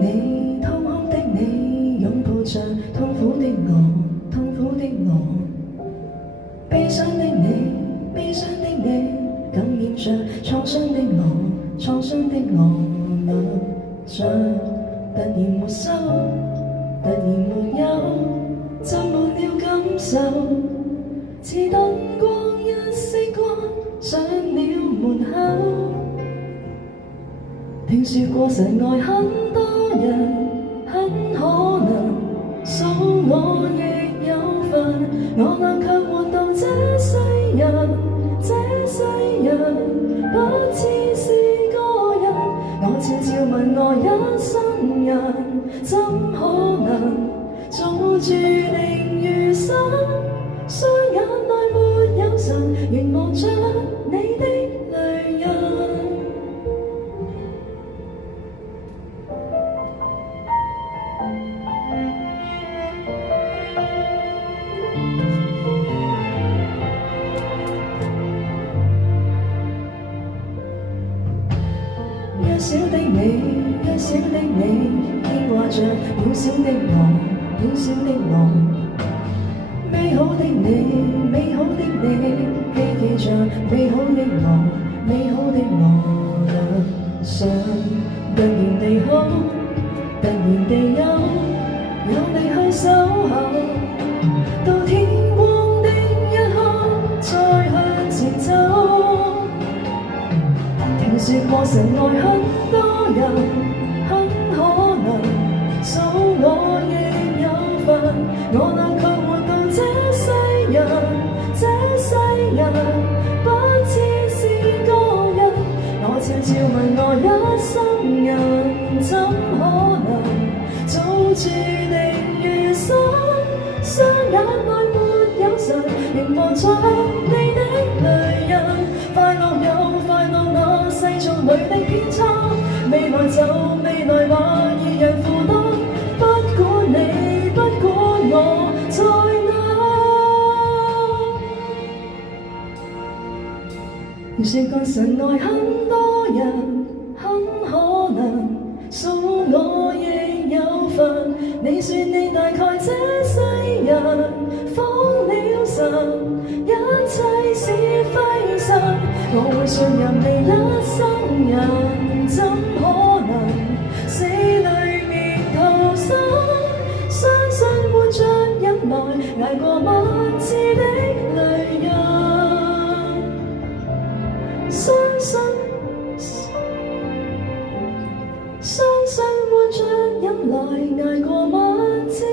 你，掏空的你，擁抱着痛苦的我，痛苦的我。悲傷的你，悲傷的你，感染着創傷的我，創傷的我。像突然沒收，突然沒有，就沒了感受。似燈光一熄關上了門口。聽說過神愛很多人，很可能數我亦有份，我倆卻活到這世人，這世人不知是個人。我悄悄問我一生人，怎可能早注定餘生？雙眼內沒有神，凝望着你的淚印。弱小的你，弱小的你，牽掛着渺小的我，渺小的我。美好的你，美好的你，希冀着美好的我，美好的我。想突然地好，突然地有力去守候，到天光的一刻再向前走。聽說過神愛很多人，很可能數我亦有份，我倆卻活到這世人，這世人不知是個人。我悄悄問我一生人，怎可能早注定餘生？雙眼內沒有神，凝望着你的淚印。快樂有快樂那世俗裏的偏差，未來就未來吧，二人負擔。不管你，不管我，在哪？說過神愛很多人，很可能數我亦有份。你說你大概這世人瘋了神，一切是揮神。我會信任你一生人，怎可能死裏面逃生？相信活着忍耐，捱過萬次的淚印。相信活着忍耐，捱過萬次。